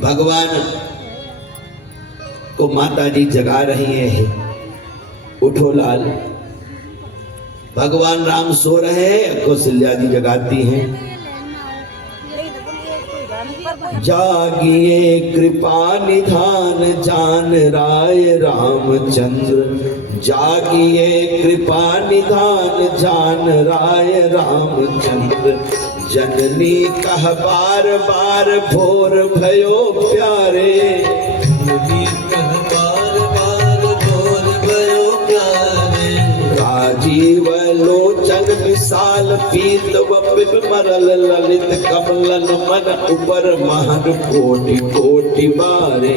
भगवान को माता जी जगा रही है, उठो लाल। भगवान राम सो रहे हैं, कौशल्या जी जगाती हैं। जागिए कृपा निधान जान राय रामचंद्र, जागिए कृपा निधान जान राय रामचंद्र। जननी कह बार बार भोर भयो प्यारे, जननी कह बार बार भोर भयो प्यारे। राजीव लोचन विशाल पीत वपित मरल ललित कमलन मन ऊपर महन कोटि कोटि बारे।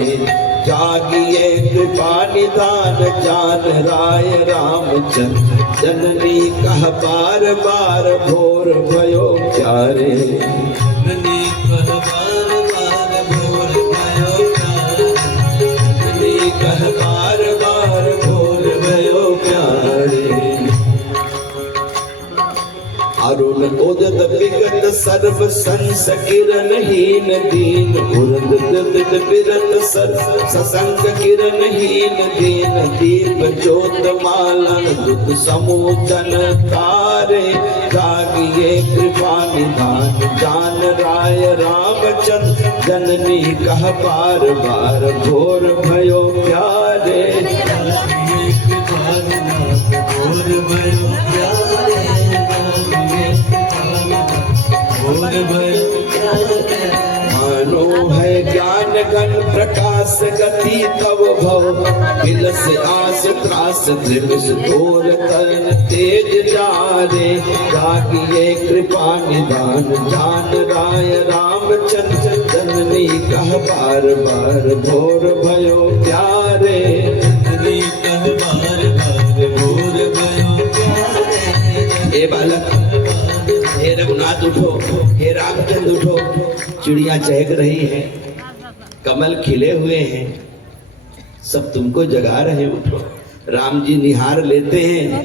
जागिए कृपा निधान जान राय रामचंद्र, जननी कह बार बार भोर भयो प्यारे। जननी कह बार बार भोर भयो प्यारे, जननी कह बार बार भोर भयो प्यारे। अरुण उदित विगत सर्व संस किरणहीन दीन, उदित विरत ससंग किरणहीन दीन। दीप ज्योत मालन दुत समूचन तारे, जागिए कृपा निधान जान राय रामचंद्र, जननी कह बार बार भोर भयो प्यारे। जागिए कृपा निधान भोर भयो प्यारे, मानो है ज्ञान घन प्रकाश गति तव भव, बिलस आस त्रास त्रिविश घोर तरण तेज जारे। जागिए कृपा निधान जान राय रामचंद्र, जननी कह बार बार भोर भयो प्यारे। जननी कह बार बार भोर भयो प्यारे। हे बालक, हे रघुनाथ उठो, हे रामचंद्र उठो। चिड़िया चहक रही है, कमल खिले हुए हैं, सब तुमको जगा रहे, उठो। राम जी निहार लेते हैं,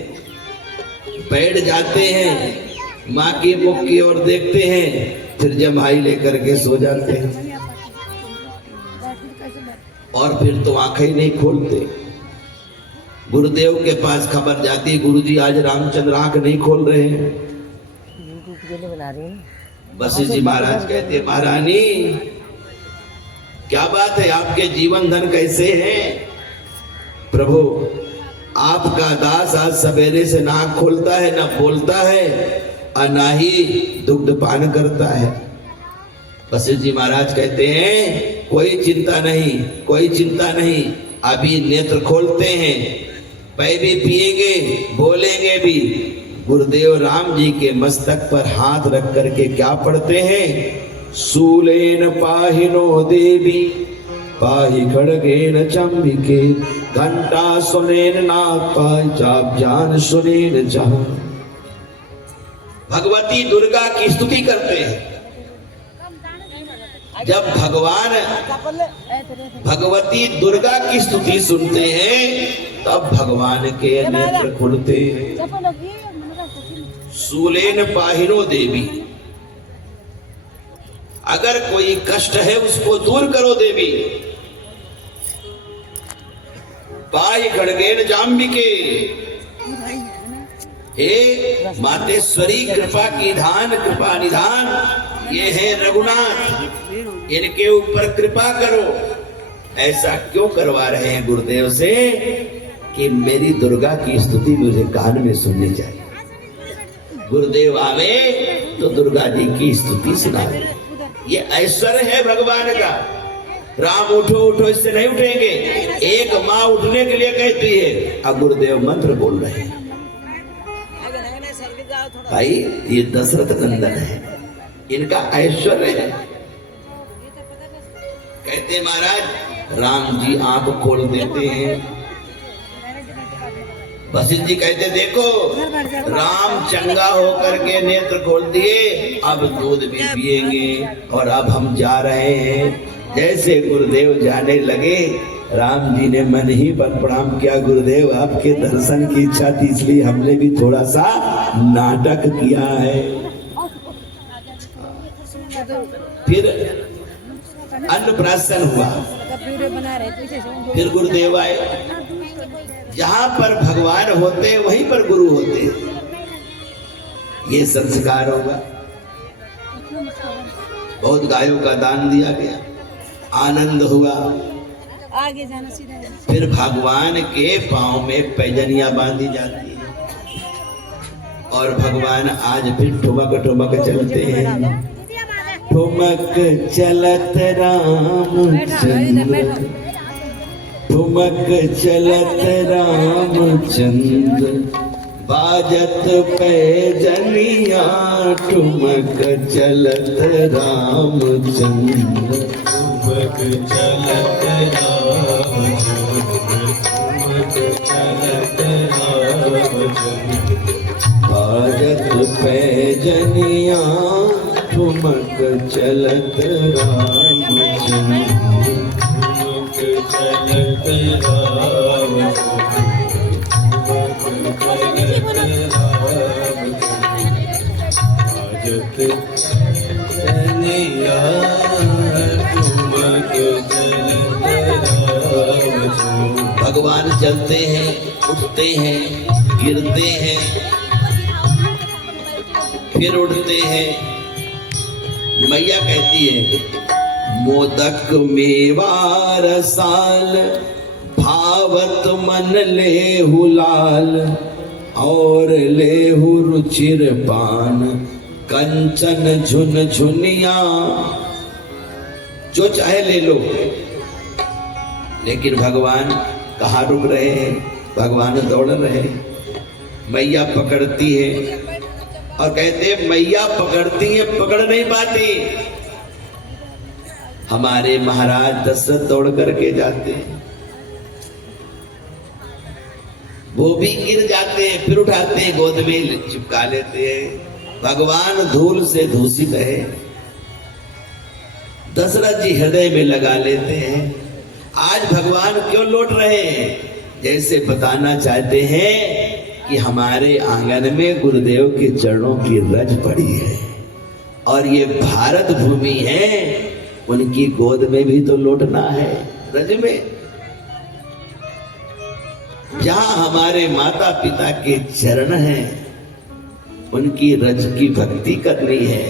बैठ जाते हैं, माँ की मुख की ओर देखते हैं, फिर जम्हाई लेकर के सो जाते हैं और फिर तो आंखें ही नहीं खोलते। गुरुदेव के पास खबर जाती, गुरुजी आज रामचंद्र आंख नहीं खोल रहे हैं। वशिष्ठ जी महाराज कहते, महारानी क्या बात है, आपके जीवन धन कैसे हैं? प्रभु आपका दास आज सवेरे से ना खोलता है, ना बोलता है और ना ही दुग्ध पान करता है। वशिष्ठ जी महाराज कहते हैं, कोई चिंता नहीं, कोई चिंता नहीं, अभी नेत्र खोलते हैं, पै भी पिएंगे, बोलेंगे भी। गुरुदेव राम जी के मस्तक पर हाथ रख करके क्या पढ़ते हैं? शूलेन पाहिनो देवी पाहि खड्गेन चंबिके, घंटा सुनेन नाग पाहि चाप जान सुनेन चाह। भगवती दुर्गा की स्तुति करते हैं। जब भगवान भगवती दुर्गा की स्तुति सुनते हैं तब भगवान के नेत्र खुलते हैं। शूलेन पाहिनो देवी, अगर कोई कष्ट है उसको दूर करो देवी। पाहि खड्गेन जाम्बिके, हे मातेश्वरी कृपा की धान, कृपा निधान, ये है रघुनाथ, इनके ऊपर कृपा करो। ऐसा क्यों करवा रहे हैं गुरुदेव से कि मेरी दुर्गा की स्तुति मुझे कान में सुननी चाहिए। गुरुदेव आवे तो दुर्गा जी की स्तुति सुनावे, ये ऐश्वर्य है भगवान का। राम उठो उठो इससे नहीं उठेंगे, एक माँ उठने के लिए कहती है, अब गुरुदेव मंत्र बोल रहे हैं। भाई ये दशरथ नंदन है, इनका ऐश्वर्य है। कहते महाराज राम जी आंख खोल देते हैं। वशिष्ठ जी कहते, देखो राम चंगा होकर के नेत्र खोल दिए, अब दूध भी पिएंगे और अब हम जा रहे हैं। जैसे गुरुदेव जाने लगे, राम जी ने मन ही पर प्रणाम किया, गुरुदेव आपके दर्शन की इच्छा थी इसलिए हमने भी थोड़ा सा नाटक किया है। फिर अन्नप्राशन हुआ। फिर गुरुदेव आए। जहां पर भगवान होते वहीं पर गुरु होते। ये संस्कार होगा। बहुत गायों का दान दिया गया, आनंद हुआ। आगे जाना सीधा। फिर भगवान के पांव में पैजनियां बांधी जाती है और भगवान आज फिर ठुमक ठुमक चलते हैं। ठुमक चलत रामचंद्र, ठुमक चलत रामचंद्र, बाजत पैजनिया ठुमक चलत रामचंद्र, ठुमक चलत रामचंद्र, ठुमक चलत रामचंद्र, बाजत पैजनिया ठुमक चलत रामचंद्र, ठुमक चलत रामचंद्र, भगवान चलते हैं, उठते हैं, गिरते हैं, फिर उठते हैं। मैया कहती है मोदक मेवार साल, भावत मन लेहु लाल, और लेहु रुचिर पान, कंचन झुन झुनिया। जो चाहे ले लो, लेकिन भगवान कहाँ रुक रहे हैं? भगवान दौड़ रहे हैं। मैया पकड़ती है और कहते हैं मैया पकड़ती है, पकड़ नहीं पाती। हमारे महाराज दशरथ दौड़ करके जाते हैं, वो भी गिर जाते हैं, फिर उठाते हैं, गोद में चिपका लेते हैं। भगवान धूल से दूषित है, दशरथ जी हृदय में लगा लेते हैं। आज भगवान क्यों लौट रहे हैं? जैसे बताना चाहते हैं कि हमारे आंगन में गुरुदेव के चरणों की रज पड़ी है और ये भारत भूमि है, उनकी गोद में भी तो लौटना है, रज में। जहां हमारे माता पिता के चरण हैं, उनकी रज की भक्ति करनी है।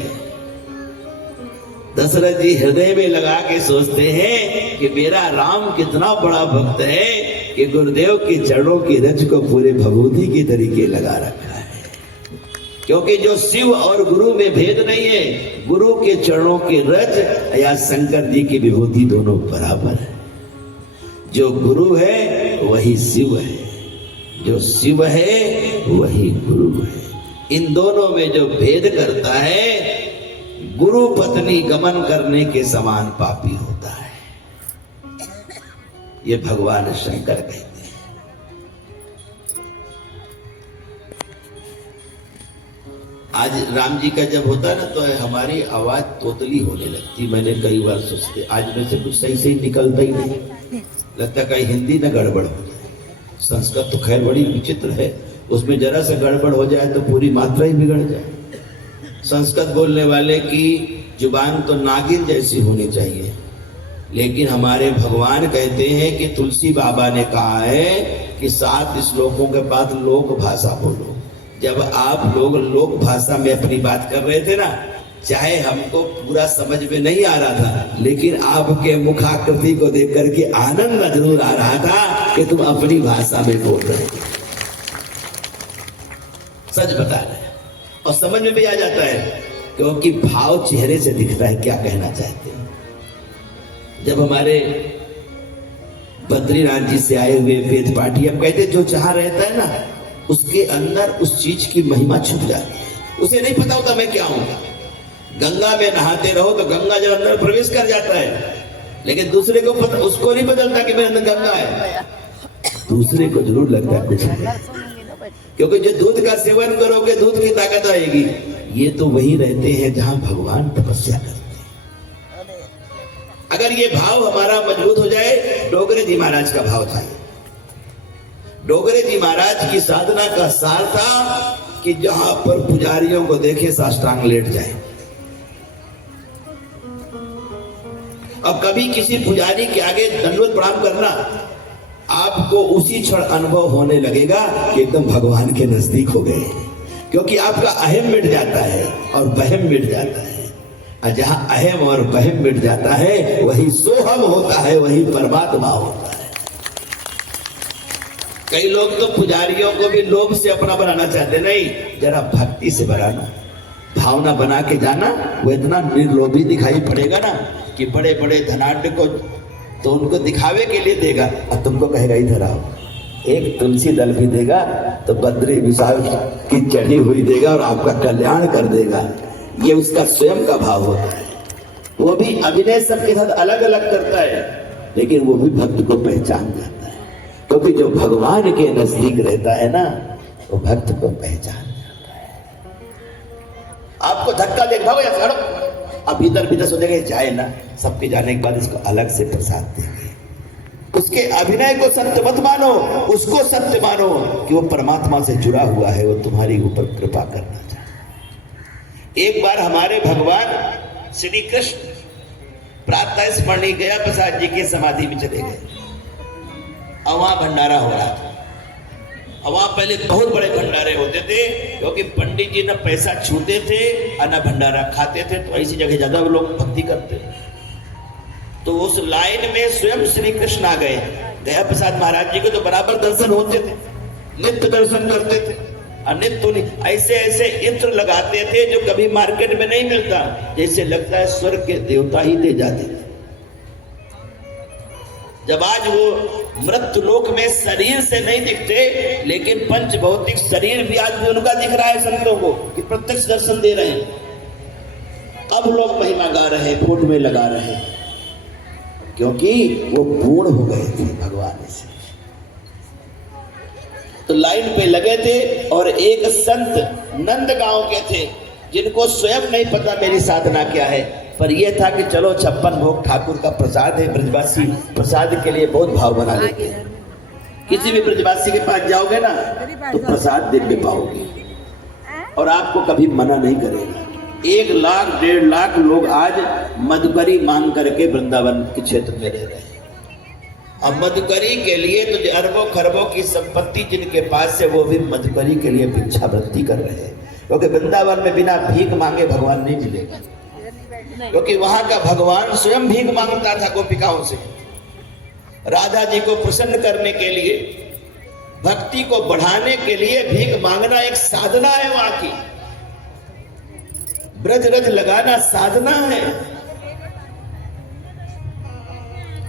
दशरथ जी हृदय में लगा के सोचते हैं कि मेरा राम कितना बड़ा भक्त है कि गुरुदेव के चरणों की रज को पूरे भभूति के तरीके लगा रखा है। क्योंकि जो शिव और गुरु में भेद नहीं है, गुरु के चरणों की रज या शंकर जी की विभूति दोनों बराबर है। जो गुरु है वही शिव है, जो शिव है वही गुरु है। इन दोनों में जो भेद करता है, गुरु पत्नी गमन करने के समान पापी होता है। ये भगवान शंकर कहते हैं। आज राम जी का जब होता है ना, तो हमारी आवाज तोतली होने लगती। मैंने कई बार सोचते, आज में से कुछ सही सही निकलता ही नहीं, लगता कहीं हिंदी ना गड़बड़ हो जाए। संस्कृत तो खैर बड़ी विचित्र है, उसमें जरा सा गड़बड़ हो जाए तो पूरी मात्रा ही बिगड़ जाए। संस्कृत बोलने वाले की जुबान तो नागिन जैसी होनी चाहिए, लेकिन हमारे भगवान कहते हैं कि तुलसी बाबा ने कहा है कि 7 श्लोकों के बाद लोक भाषा बोलो। जब आप लोग लोक भाषा में अपनी बात कर रहे थे ना, चाहे हमको पूरा समझ में नहीं आ रहा था, लेकिन आपके मुखाकृति को देख करके आनंद जरूर आ रहा था कि तुम अपनी भाषा में बोल रहे थे। सच बता रहे हैं और समझ में भी आ जाता है, क्योंकि भाव चेहरे से दिखता है क्या कहना चाहते हैं। जब हमारे बद्रीनाथ जी से आए हुए वेद पाठी, हम कहते जो चाह रहता है ना, उसके अंदर उस चीज की महिमा छुप जाती है। उसे नहीं पता होता मैं क्या हूं। गंगा में नहाते रहो तो गंगा जल अंदर प्रवेश कर जाता है, लेकिन दूसरे को पता, उसको नहीं बदलता कि मेरे अंदर गंगा है। दूसरे को जरूर लगता है कुछ है, क्योंकि जो दूध का सेवन करोगे दूध की ताकत आएगी। ये तो वही रहते हैं जहां भगवान तपस्या करते हैं। अगर ये भाव हमारा मजबूत हो जाए, डोगरे जी महाराज का भाव था। डोगरे जी महाराज की साधना का सार था कि जहां पर पुजारियों को देखे साष्टांग लेट जाए, और कभी किसी पुजारी के आगे दंडवत प्रणाम करना, आपको उसी क्षण अनुभव होने लगेगा कि एकदम भगवान के नजदीक हो गए, क्योंकि आपका अहम मिट जाता है और वहम मिट जाता है। और जहां अहम और वहम मिट जाता है वही सोहम होता है, वही परमात्मा होता है। कई लोग तो पुजारियों को भी लोभ से अपना बनाना चाहते, नहीं, जरा भक्ति से बनाना, भावना बना के जाना। वो इतना निर्लोभी दिखाई पड़ेगा ना कि बड़े बड़े धनाढ्य को तो उनको दिखावे के लिए देगा और तुमको कहेगा इधर आओ। एक तुलसी दल भी देगा तो बद्री विशाल की चढ़ी हुई देगा और आपका कल्याण कर देगा। ये उसका स्वयं का भाव होता है। वो भी अभिनय सबके साथ अलग अलग करता है, लेकिन वो भी भक्त को पहचान जाता है, क्योंकि जो भगवान के नजदीक रहता है ना, वो भक्त को पहचान जाता है। आपको धक्का देख भागो या अब इधर भीतर सोचेंगे जाए ना, सबके जाने के बाद इसको अलग से प्रसाद देंगे। उसके अभिनय को सत्य मत मानो, उसको सत्य मानो कि वो परमात्मा से जुड़ा हुआ है, वो तुम्हारी ऊपर कृपा करना चाहता है। एक बार हमारे भगवान श्री कृष्ण प्रातः स्मरणीय गया प्रसाद जी के समाधि में चले गए और वहां भंडारा हो रहा था। और वहां पहले बहुत बड़े भंडारे होते थे, क्योंकि पंडित जी न पैसा छूते थे और न भंडारा खाते थे, तो ऐसी जगह ज्यादा लोग भक्ति करते। तो उस लाइन में स्वयं श्री कृष्ण आ गए। दया प्रसाद महाराज जी को तो बराबर दर्शन होते थे, नित्य दर्शन करते थे। और नित्य ऐसे ऐसे इत्र लगाते थे जो कभी मार्केट में नहीं मिलता, जैसे लगता है स्वर्ग के देवता ही दे जाते थे। जब आज वो मृत्यु लोक में शरीर से नहीं दिखते, लेकिन पंच भौतिक शरीर भी आज भी उनका दिख रहा है संतों को कि प्रत्यक्ष दर्शन दे रहे हैं। अब लोग महिमा गा रहे हैं, फोट में लगा रहे हैं, क्योंकि वो पूर्ण हो गए थे भगवान से। तो लाइन पे लगे थे और एक संत नंद गांव के थे, जिनको स्वयं नहीं पता मेरी साधना क्या है, पर यह था कि चलो 56 भोग ठाकुर का प्रसाद है, ब्रजवासी प्रसाद के लिए बहुत भाव बना लेते हैं। किसी भी ब्रजवासी के पास जाओगे ना तो प्रसाद दिव्य पाओगे और आपको कभी मना नहीं करेगा। 1 लाख 1.5 लाख लोग आज मधुकरी मांग करके वृंदावन के क्षेत्र में रह रहे हैं। अब मधुकरी के लिए तो अरबों खरबों की संपत्ति जिनके पास है, वो भी मधुकरी के लिए भिक्षावृत्ति कर रहे हैं, क्योंकि वृंदावन में बिना भीख मांगे भगवान नहीं मिलेगा। क्योंकि वहां का भगवान स्वयं भीख मांगता था गोपिकाओं से। राधा जी को प्रसन्न करने के लिए, भक्ति को बढ़ाने के लिए भीख मांगना एक साधना है वहां की। ब्रज रज लगाना साधना है।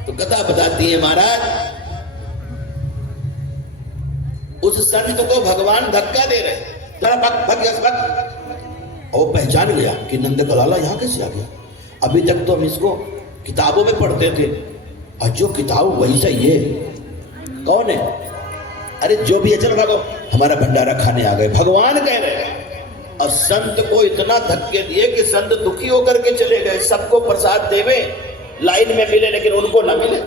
तो कथा बताती है महाराज, उस संत को भगवान धक्का दे रहे, जरा भग और पहचान गया कि नंद का लाला यहाँ कैसे आ गया। अभी तक तो हम इसको किताबों में पढ़ते थे, और जो किताब वही सही है। कौन है? अरे जो भी है, चलो भागो, हमारा भंडारा खाने आ गए, भगवान कह रहे हैं। और संत को इतना धक्के दिए कि संत दुखी होकर के चले गए। सबको प्रसाद देवे, लाइन में मिले, लेकिन उनको ना मिले।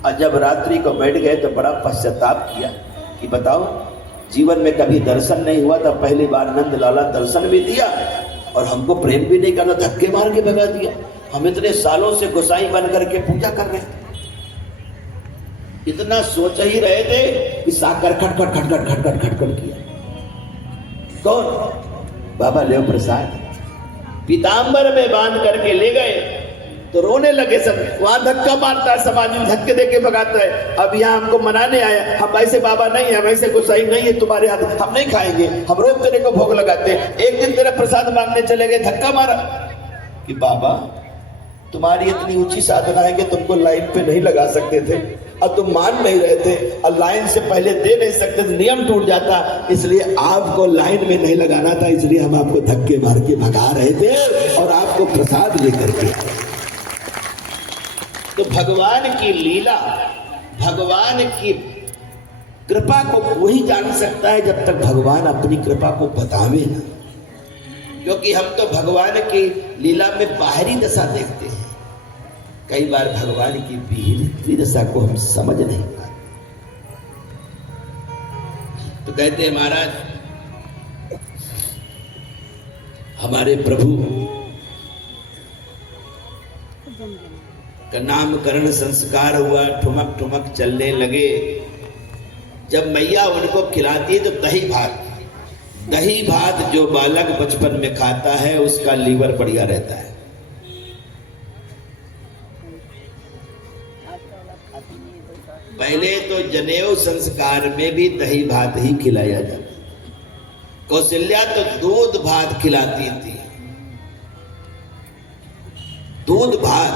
और जब रात्रि को बैठ गए तो बड़ा पश्चाताप किया कि बताओ, जीवन में कभी दर्शन नहीं हुआ था, पहली बार नंद लाला दर्शन भी दिया और हमको प्रेम भी नहीं करना, धक्के मार के भगा दिया। हम इतने सालों से गोसाई बन करके पूजा कर रहे थे, इतना सोच ही रहे थे कि साकर खटखट खटखट खटखट खटखट किया। कौन? बाबा लेव प्रसाद पीताम्बर में बांध करके ले गए तो रोने लगे सब। वहां धक्का मारता है, समाज में धक्के देके भगाता है। अब यहाँ हमको मनाने आया, हम ऐसे बाबा नहीं, हम ऐसे गोसाई नहीं है, तुम्हारे हाथ हम नहीं खाएंगे, हम रोज तेरे को भोग लगाते हैं। एक दिन तेरा प्रसाद मांगने चले गए, धक्का मारा कि बाबा तुम्हारी इतनी ऊंची साधना है कि तुमको लाइन पे नहीं लगा सकते थे, और तुम मान नहीं रहे थे, और लाइन से पहले दे नहीं सकते थे, नियम टूट जाता, इसलिए आपको लाइन में नहीं लगाना था, इसलिए हम आपको धक्के मार के भगा रहे थे और आपको प्रसाद लेकर के आए। तो भगवान की लीला, भगवान की कृपा को वही जान सकता है जब तक भगवान अपनी कृपा को बतावे ना। क्योंकि हम तो भगवान की लीला में बाहरी दशा देखते हैं, कई बार भगवान की भीतरी दशा को हम समझ नहीं पाते। तो कहते हैं महाराज, का नामकरण संस्कार हुआ, ठुमक ठुमक चलने लगे। जब मैया उनको खिलाती है तो दही भात जो बालक बचपन में खाता है उसका लीवर बढ़िया रहता है। पहले तो जनेऊ संस्कार में भी दही भात ही खिलाया जाता। कौशल्या तो दूध भात खिलाती थी। दूध भात,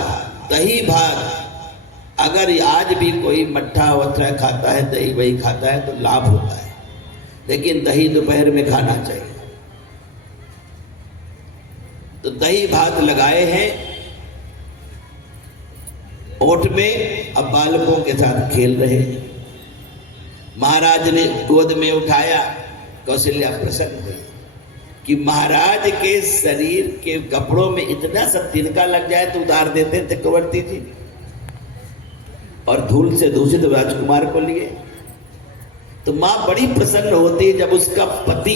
दही भात। अगर आज भी कोई मट्ठा वट्ठा खाता है, दही वही खाता है तो लाभ होता है, लेकिन दही दोपहर में खाना चाहिए। तो दही भात लगाए हैं ओट में, अब बालकों के साथ खेल रहे हैं। महाराज ने गोद में उठाया, कौशल्या प्रसन्न हुई कि महाराज के शरीर के कपड़ों में इतना सा तिनका लग जाए तो उतार देते थे चक्रवर्ती जी, और धूल से दूषित राजकुमार को लिए। तो मां बड़ी प्रसन्न होती है जब उसका पति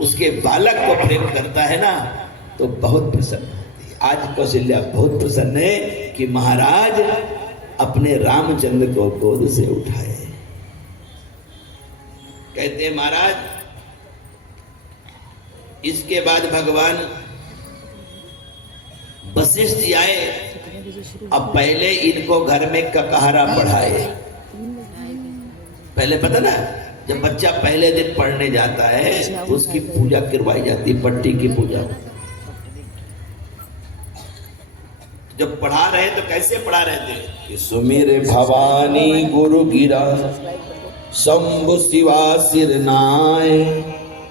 उसके बालक को प्रेम करता है ना, तो बहुत प्रसन्न होती है। आज कौशल्या बहुत प्रसन्न है कि महाराज अपने रामचंद्र को गोद से उठाए। कहते हैं महाराज, इसके बाद भगवान वशिष्ठ जी आए। अब पहले इनको घर में ककहरा पढ़ाए। पहले पता ना, जब बच्चा पहले दिन पढ़ने जाता है तो उसकी पूजा करवाई जाती है, पट्टी की पूजा। जब पढ़ा रहे तो कैसे पढ़ा रहे थे कि सुमिर भवानी गुरु गिरा शंभु शिवा सिर नाय,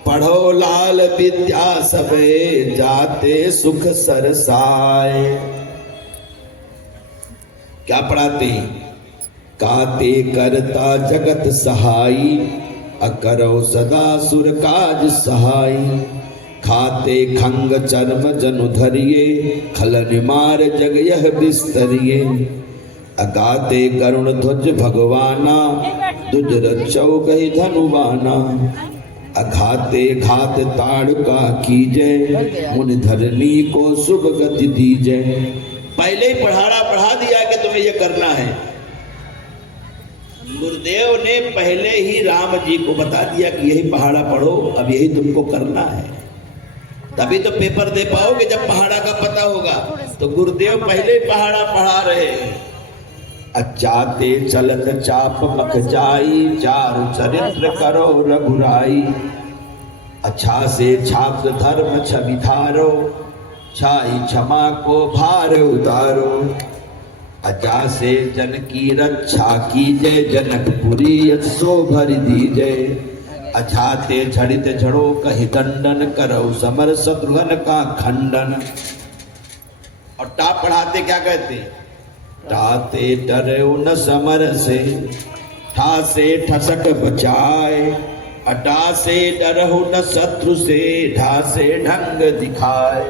पढ़ो लाल विद्या सबे जाते सुख सरसाए। क्या पढ़ाते? काते करता जगत सहाई, अकरो सदा सुर काज सहाई। खाते खंग चर्म जनु धरिए, खल निमार जग यह बिस्तरिए। अगाते करुण ध्वज भगवाना, दुज रचौ गई धनुवाना। अघाते घात ताड़का कीजय, मुनि धरनी को शुभ गति दीजय। पहले ही पढ़ा दिया कि तुम्हें यह करना है। गुरुदेव ने पहले ही राम जी को बता दिया कि यही पहाड़ा पढ़ो, अब यही तुमको करना है। तभी तो पेपर दे पाओगे जब पहाड़ा का पता होगा। तो गुरुदेव पहले ही पहाड़ा पढ़ा रहे हैं। अचाते चलत चाप मख जाई, चारु चरित्र करो रघुराई। अच्छा से छात्र धर्म छवि धारो, छाई क्षमा को भार उतारो। अजा से जन की रक्षा कीजय, जनकपुरी सो भर दीजय। अछाते झड़ित झड़ो कहि दंडन, करो समर शत्रुघ्न का खंडन। और टाप पढ़ाते क्या कहते? ताते डरो न समर से, ठासे ठसक बचाए। अटा से डरहु न शत्रु से, ढासे ढंग दिखाए।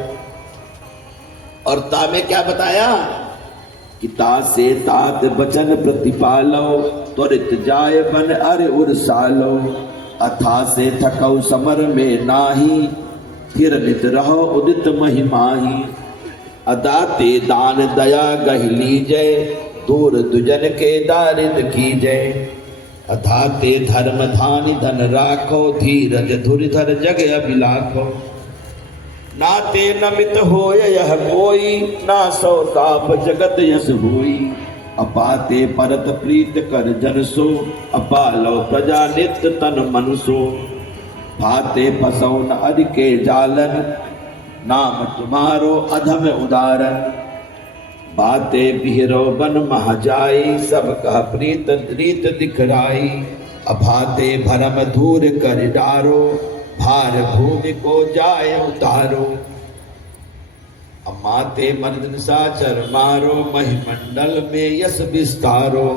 और ता में क्या बताया कि ता से तात बचन प्रतिपालो, त्वरित जाय बन अर उर्सालो। अथा से थकौ समर में नाही, फिर नित रहो उदित महिमाही। अदाते दान दया गह लीजय, दूर दुजन के दारिद कीजय। अधाते धर्म धान धन राखो, धीरज धुरधर जग अभिलाखो। नाते नमित होय यह कोई, ना सो ताप जगत यस होई। अपाते परत प्रीत कर जन सो, अपालो प्रजा नित्य तन मनुसो। भाते फसौ न अरि के जालन, नाम तुम्हारो अधम उदारन। बाते बिहरो बन मह जाई, सब कह प्रीत रीत दिखराई। अभाते भरम धूर कर डारो, भार भूमि को जाय उतारो। अमाते मर्दन साचर मारो, महिमंडल में यश विस्तारो।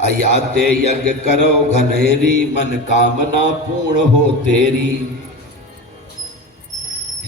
अयाते यज्ञ करो घनेरी, मन कामना पूर्ण हो तेरी।